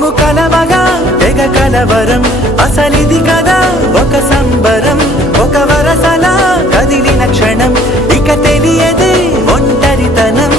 మేము కలవగా తెగ కలవరం అసలిది కదా ఒక సంబరం ఒక వరసలా కదిలిన క్షణం ఇక తెలియదే ఒంటరితనం